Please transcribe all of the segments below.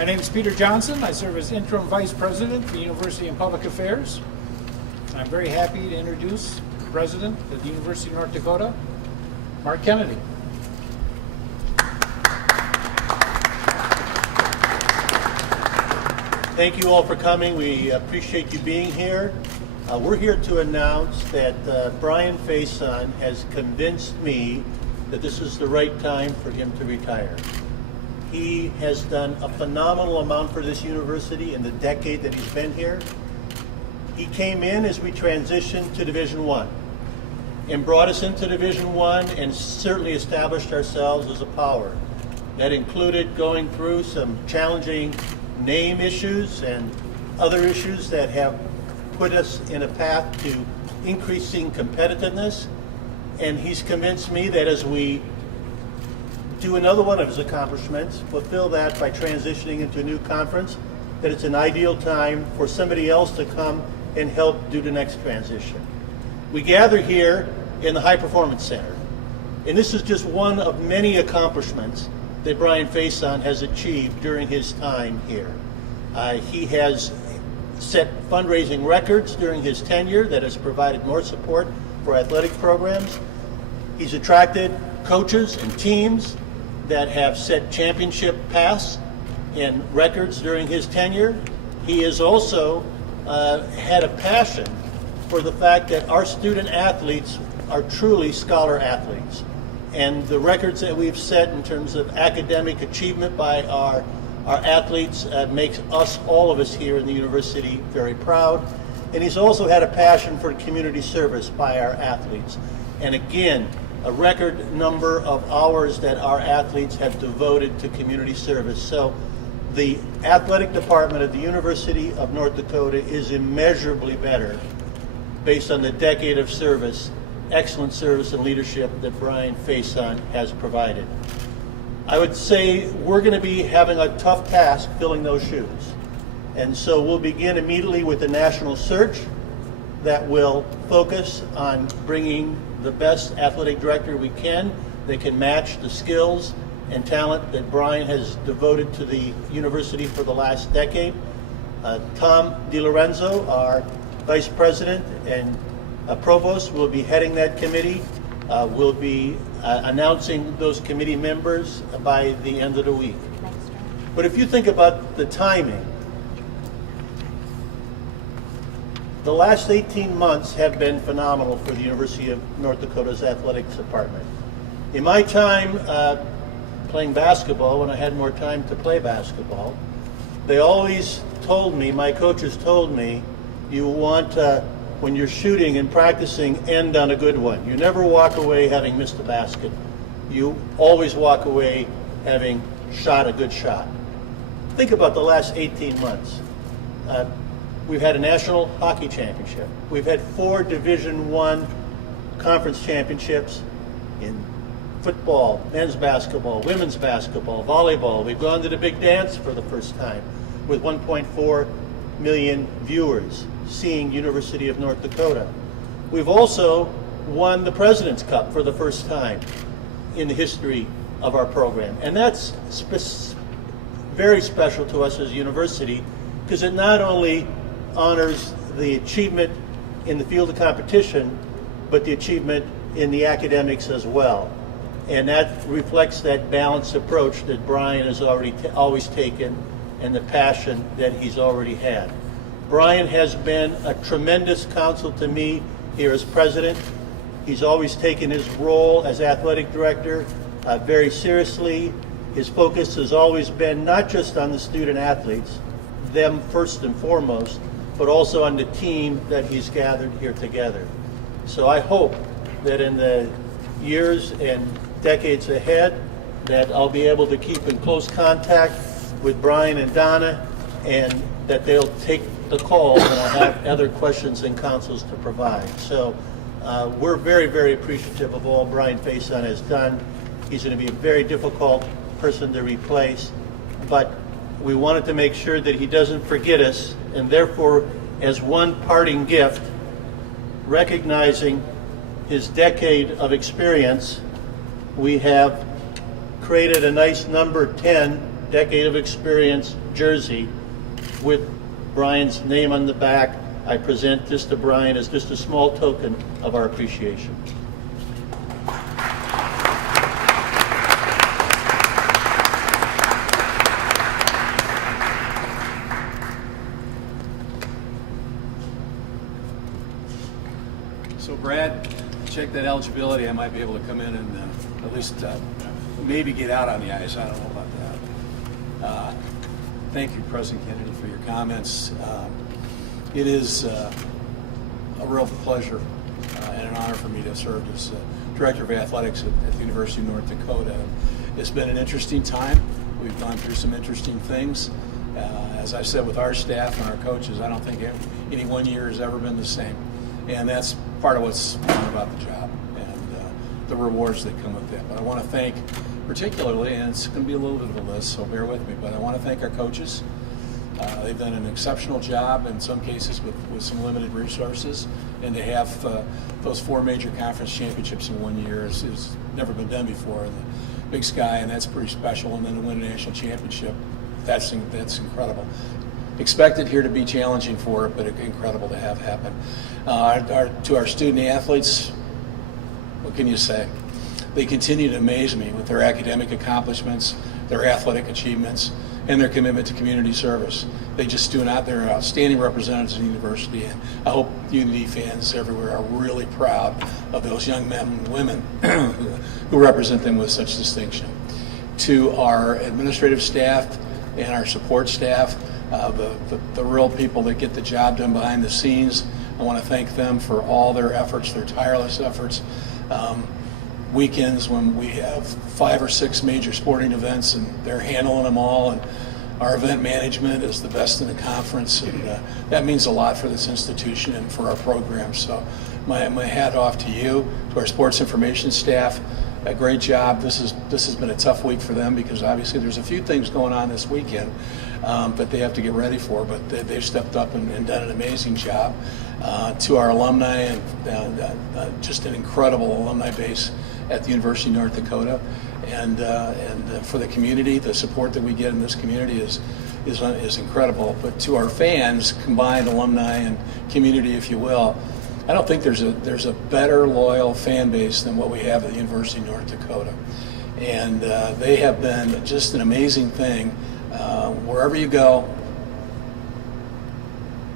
My name is Peter Johnson. I serve as Interim Vice President for University and Public Affairs. I'm very happy to introduce the President of the University of North Dakota, Mark Kennedy. Thank you all for coming. We appreciate you being here. We're here to announce that Brian Faison has convinced me that this is the right time for him to retire. He has done a phenomenal amount for this university in the decade that he's been here. He came in as we transitioned to Division I and brought us into Division I and certainly established ourselves as a power. That included going through some challenging name issues and other issues that have put us in a path to increasing competitiveness. And he's convinced me that as we do another one of his accomplishments, fulfill that by transitioning into a new conference, that it's an ideal time for somebody else to come and help do the next transition. We gather here in the High Performance Center, and this is just one of many accomplishments that Brian Faison has achieved during his time here. He has set fundraising records during his tenure that has provided more support for athletic programs. He's attracted coaches and teams that have set championship paths and records during his tenure. He has also had a passion for the fact that our student athletes are truly scholar athletes. And the records that we've set in terms of academic achievement by our athletes makes us, all of us here in the university, very proud. And he's also had a passion for community service by our athletes. And again, a record number of hours that our athletes have devoted to community service. So the athletic department of the University of North Dakota is immeasurably better based on the decade of service, excellent service and leadership that Brian Faison has provided. I would say we're going to be having a tough task filling those shoes. And so we'll begin immediately with a national search that will focus on bringing the best athletic director we can that can match the skills and talent that Brian has devoted to the university for the last decade. Tom DiLorenzo, our vice president and provost, will be heading that committee. We'll be announcing those committee members by the end of the week. But if you think about the timing, the last 18 months have been phenomenal for the University of North Dakota's athletics department. In my time playing basketball, when I had more time to play basketball, they always told me, my coaches told me, you want, when you're shooting and practicing, end on a good one. You never walk away having missed a basket. You always walk away having shot a good shot. Think about the last 18 months. We've had a national hockey championship. We've had 4 Division I conference championships in football, men's basketball, women's basketball, volleyball. We've gone to the big dance for the first time with 1.4 million viewers seeing University of North Dakota. We've also won the President's Cup for the first time in the history of our program. And that's very special to us as a university because it not only honors the achievement in the field of competition, but the achievement in the academics as well. And that reflects that balanced approach that Brian has always taken and the passion that he's already had. Brian has been a tremendous counsel to me here as president. He's always taken his role as athletic director very seriously. His focus has always been not just on the student athletes, them first and foremost, but also on the team that he's gathered here together. So I hope that in the years and decades ahead that I'll be able to keep in close contact with Brian and Donna and that they'll take the call and I'll have other questions and counsels to provide. So we're very, very appreciative of all Brian Faison has done. He's going to be a very difficult person to replace, but we wanted to make sure that he doesn't forget us, and therefore, as one parting gift, recognizing his decade of experience, we have created a nice number 10 decade of experience jersey with Brian's name on the back. I present this to Brian as just a small token of our appreciation. So Brad, check that eligibility. I might be able to come in and at least maybe get out on the ice. I don't know about that. Thank you, President Kennedy, for your comments. It is a real pleasure and an honor for me to serve as Director of Athletics at the University of North Dakota. It's been an interesting time. We've gone through some interesting things. As I said with our staff and our coaches, I don't think any one year has ever been the same. And that's part of what's fun about the job and the rewards that come with that. But I want to thank particularly, and it's going to be a little bit of a list, so bear with me, but I want to thank our coaches. They've done an exceptional job in some cases with some limited resources, and to have those 4 major conference championships in 1 year is never been done before in the Big Sky, and that's pretty special. And then to win a national championship, that's incredible. Expected here to be challenging for it, but incredible to have happen. To our student athletes, what can you say? They continue to amaze me with their academic accomplishments, their athletic achievements, and their commitment to community service. They just do not, they're outstanding representatives of the university, and I hope UND fans everywhere are really proud of those young men and women who represent them with such distinction. To our administrative staff and our support staff, the real people that get the job done behind the scenes, I want to thank them for all their efforts, their tireless efforts. Weekends when we have 5 or 6 major sporting events and they're handling them all, and our event management is the best in the conference, and that means a lot for this institution and for our program. So my hat off to you, to our sports information staff. A great job. This has been a tough week for them because obviously there's a few things going on this weekend that they have to get ready for, but they've stepped up and done an amazing job. To our alumni and just an incredible alumni base at the University of North Dakota, and for the community, the support that we get in this community is incredible. But to our fans, combined alumni and community, if you will, I don't think there's a better loyal fan base than what we have at the University of North Dakota, and they have been just an amazing thing. Wherever you go,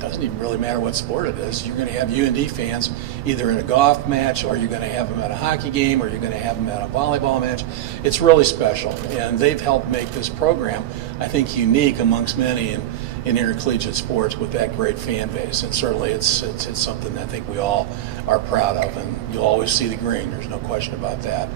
doesn't even really matter what sport it is, you're going to have UND fans either in a golf match, or you're going to have them at a hockey game, or you're going to have them at a volleyball match. It's really special, and they've helped make this program, I think, unique amongst many in intercollegiate sports with that great fan base. And certainly it's something that I think we all are proud of, and you'll always see the green, there's no question about that.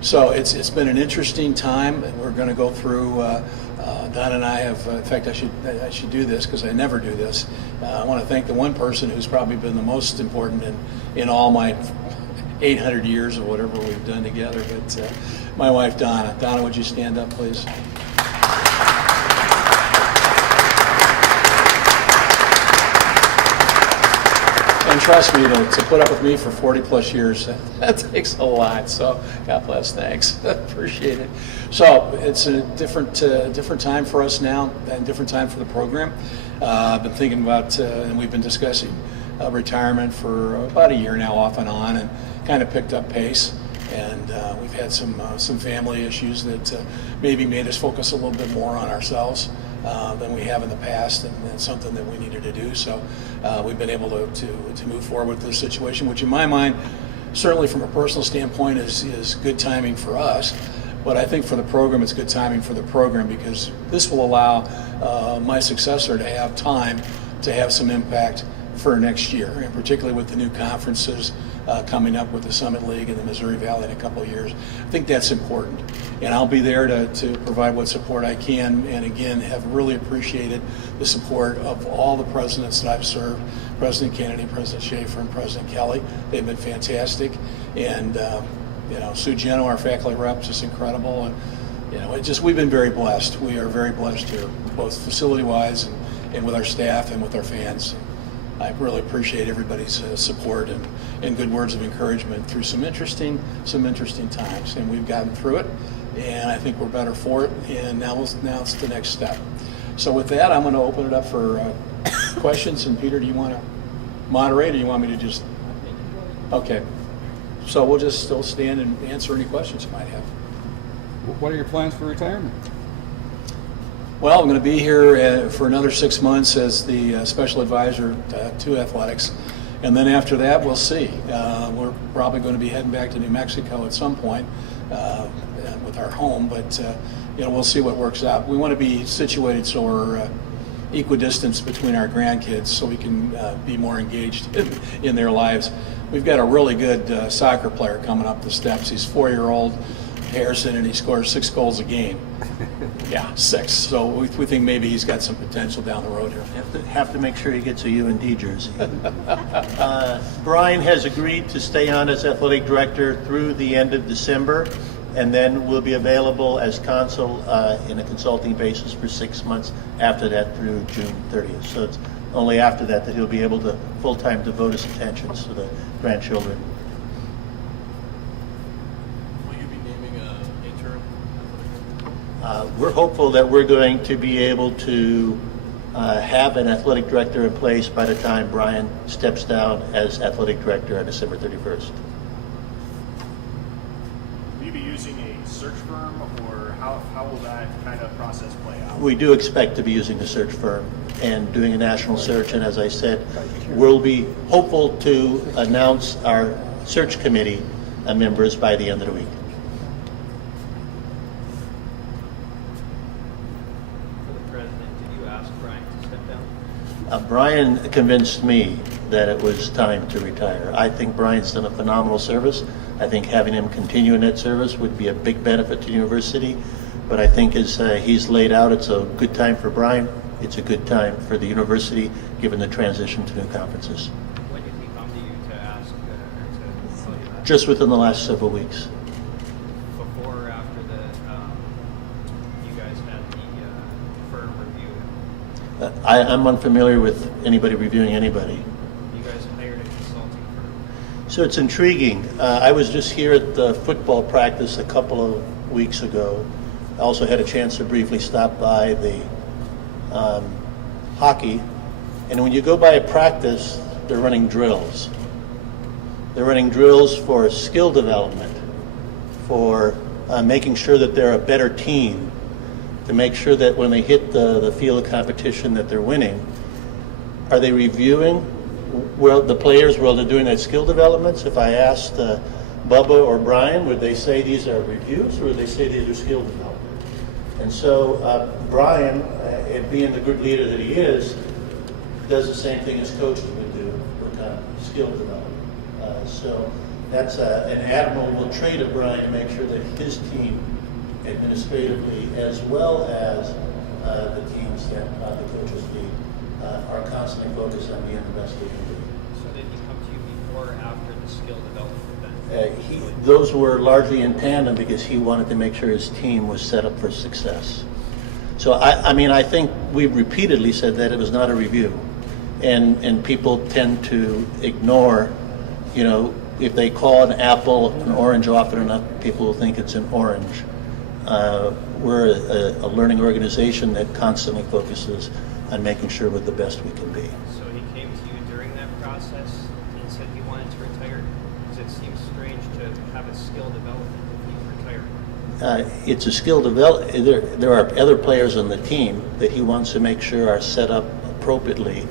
So it's been an interesting time, and we're going to go through. Don and I have, in fact, I should do this because I never do this. I want to thank the one person who's probably been the most important in all my 800 years of whatever we've done together. But my wife, Donna. Donna, would you stand up, please? And trust me, to put up with me for 40 plus years, that takes a lot. So God bless, thanks. Appreciate it. So it's a different time for us now, and different time for the program. I've been thinking about, and we've been discussing retirement for about a year now, off and on, and kind of picked up pace. And we've had some family issues that maybe made us focus a little bit more on ourselves than we have in the past, and it's something that we needed to do. So we've been able to move forward with this situation, which in my mind, certainly from a personal standpoint, is good timing for us. But I think for the program, it's good timing for the program, because this will allow my successor to have time to have some impact for next year, and particularly with the new conferences coming up with the Summit League and the Missouri Valley in a couple of years. I think that's important, and I'll be there to provide what support I can, and again, have really appreciated the support of all the presidents that I've served, President Kennedy, President Schaefer, and President Kelly. They've been fantastic, and Sue Geno, our faculty rep, just incredible, and we've been very blessed. We are very blessed here, both facility-wise and with our staff and with our fans. I really appreciate everybody's support and good words of encouragement through some interesting times, and we've gotten through it. and I think we're better for it, and now it's the next step. So with that, I'm going to open it up for questions, and Peter, do you want to moderate, or do you want me to just? Okay. So we'll just still stand and answer any questions you might have. What are your plans for retirement? Well, I'm going to be here for another 6 months as the special advisor to athletics. And then after that, we'll see. We're probably going to be heading back to New Mexico at some point with our home, but we'll see what works out. We want to be situated so we're equidistant between our grandkids so we can be more engaged in their lives. We've got a really good soccer player coming up the steps. He's 4-year-old Harrison, and he scores 6 goals a game. Yeah, 6. So we think maybe he's got some potential down the road here. Have to make sure he gets a UND jersey. Brian has agreed to stay on as athletic director through the end of December, and then will be available as consul in a consulting basis for 6 months after that through June 30th. So it's only after that he'll be able to full-time devote his attentions to the grandchildren. We're hopeful that we're going to be able to have an athletic director in place by the time Brian steps down as athletic director on December 31st. Will you be using a search firm, or how will that kind of process play out? We do expect to be using a search firm and doing a national search, and as I said, we'll be hopeful to announce our search committee members by the end of the week. Brian convinced me that it was time to retire. I think Brian's done a phenomenal service. I think having him continue in that service would be a big benefit to the university. But I think as he's laid out, it's a good time for Brian. It's a good time for the university, given the transition to new conferences. When did he come to you to ask or to tell you that? Just within the last several weeks. Before or after you guys had the firm review? I'm unfamiliar with anybody reviewing anybody. You guys hired a consulting firm? So it's intriguing. I was just here at the football practice a couple of weeks ago. I also had a chance to briefly stop by the hockey. And when you go by a practice, they're running drills. They're running drills for skill development, for making sure that they're a better team, to make sure that when they hit the field of competition that they're winning. Are they reviewing the players while they're doing that skill developments? If I asked Bubba or Brian, would they say these are reviews, or would they say these are skill development? And so Brian, being the good leader that he is, does the same thing as coaches would do with skill development. So that's an admirable trait of Brian, to make sure that his team, administratively, as well as the teams that the coaches lead, are constantly focused on being the best they can be. So did he come to you before or after the skill development event? Those were largely in tandem, because he wanted to make sure his team was set up for success. So I think we've repeatedly said that it was not a review, and people tend to ignore, if they call an apple an orange often enough, people will think it's an orange. We're a learning organization that constantly focuses on making sure we're the best we can be. So he came to you during that process and said he wanted to retire? Because it seems strange to have a skill development if he's retiring. It's a skill development. There are other players on the team that he wants to make sure are set up appropriately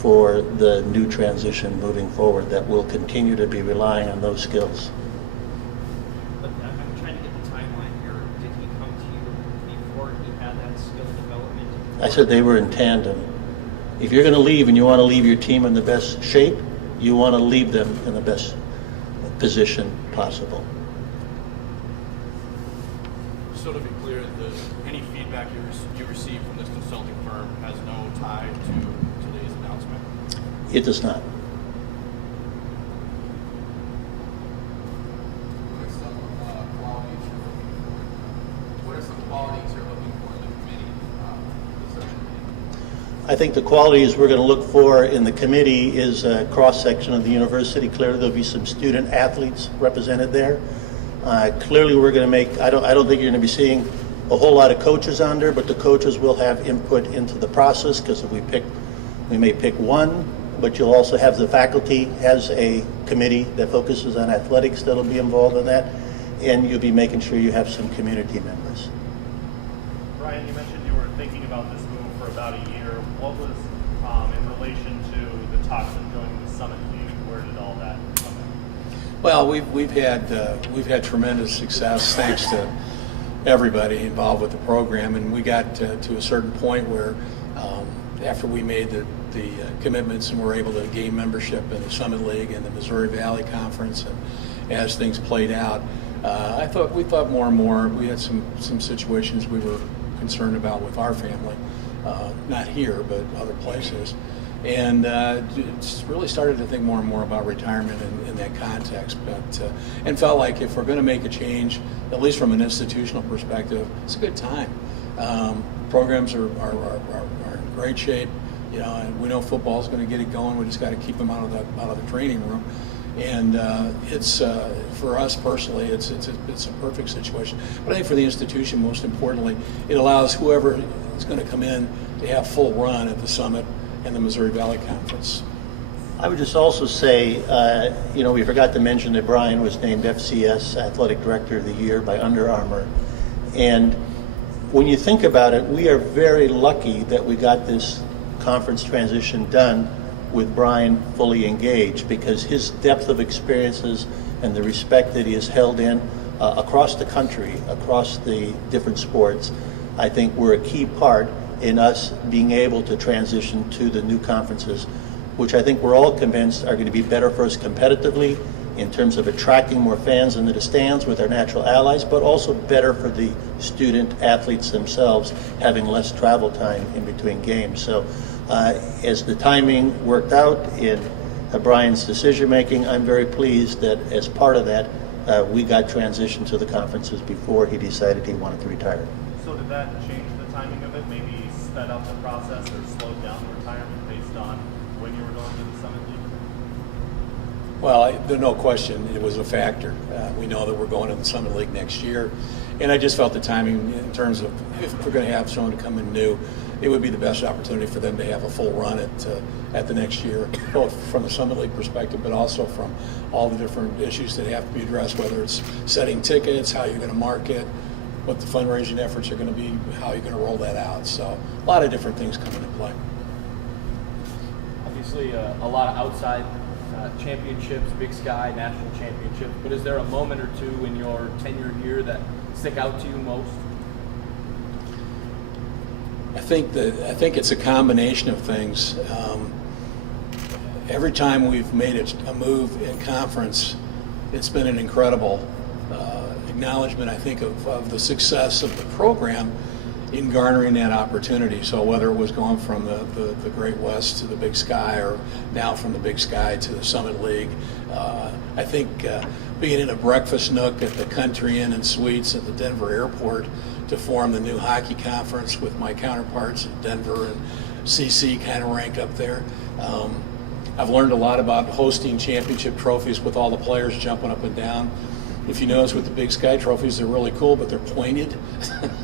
for the new transition moving forward, that will continue to be relying on those skills. But I'm trying to get the timeline here. Did he come to you before he had that skill development? I said they were in tandem. If you're going to leave and you want to leave your team in the best shape, you want to leave them in the best position possible. So to be clear, any feedback you received from this consulting firm has no tie to today's announcement? It does not. What are some qualities you're looking for in the committee, the search committee? I think the qualities we're going to look for in the committee is a cross-section of the university. Clearly, there'll be some student athletes represented there. Clearly, we're going to make, I don't think you're going to be seeing a whole lot of coaches on there, but the coaches will have input into the process, because if we may pick one, but you'll also have the faculty has a committee that focuses on athletics that'll be involved in that, and you'll be making sure you have some community members. Brian, you mentioned you were thinking about this move for about a year. What was in relation to the talks of joining the Summit League? Where did all that come in? Well, we've had tremendous success thanks to everybody involved with the program, and we got to a certain point where after we made the commitments and were able to gain membership in the Summit League and the Missouri Valley Conference, and as things played out, we thought more and more. We had some situations we were concerned about with our family, not here but other places, and really started to think more and more about retirement in that context. But and felt like if we're going to make a change, at least from an institutional perspective, it's a good time. Programs are in great shape, and we know football is going to get it going. We just got to keep them out of the training room. And it's for us personally, it's a perfect situation. But I think for the institution, most importantly, it allows whoever is going to come in to have full run at the Summit and the Missouri Valley Conference. I would just also say, we forgot to mention that Brian was named FCS Athletic Director of the Year by Under Armour. And when you think about it, we are very lucky that we got this conference transition done with Brian fully engaged, because his depth of experiences and the respect that he has held in across the country, across the different sports, I think were a key part in us being able to transition to the new conferences, which I think we're all convinced are going to be better for us competitively in terms of attracting more fans into the stands with our natural allies, but also better for the student athletes themselves, having less travel time in between games. So as the timing worked out in Brian's decision making, I'm very pleased that as part of that, we got transitioned to the conferences before he decided he wanted to retire. So did that change the timing of it? Maybe sped up the process or slowed down the retirement based on when you were going to the Summit League? Well, there's no question it was a factor. We know that we're going to the Summit League next year, and I just felt the timing in terms of if we're going to have someone to come in new, it would be the best opportunity for them to have a full run at the next year, both from the Summit League perspective, but also from all the different issues that have to be addressed, whether it's setting tickets, how you're going to market, what the fundraising efforts are going to be, how you're going to roll that out. So a lot of different things come into play. Obviously, a lot of outside championships, Big Sky, national championships, but is there a moment or two in your tenure here that stick out to you most? I think it's a combination of things. Every time we've made a move in conference, it's been an incredible acknowledgement, I think, of the success of the program in garnering that opportunity. So whether it was going from the Great West to the Big Sky, or now from the Big Sky to the Summit League, I think being in a breakfast nook at the Country Inn and Suites at the Denver airport to form the new hockey conference with my counterparts in Denver and CC kind of rank up there. I've learned a lot about hosting championship trophies with all the players jumping up and down. If you notice with the Big Sky trophies, they're really cool, but they're pointed.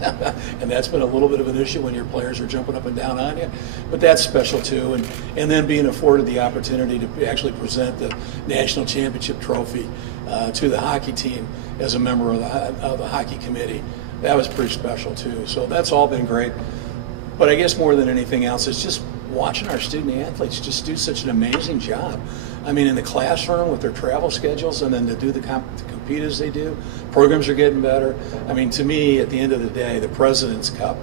And that's been a little bit of an issue when your players are jumping up and down on you. But that's special too. And then being afforded the opportunity to actually present the national championship trophy to the hockey team as a member of the hockey committee, that was pretty special too. So that's all been great. But I guess more than anything else, it's just watching our student athletes just do such an amazing job. I mean, in the classroom with their travel schedules, and then to do to compete as they do, programs are getting better. I mean, to me, at the end of the day, the President's Cup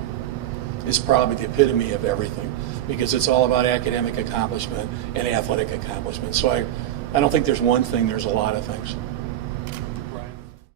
is probably the epitome of everything, because it's all about academic accomplishment and athletic accomplishment. So I don't think there's one thing, there's a lot of things.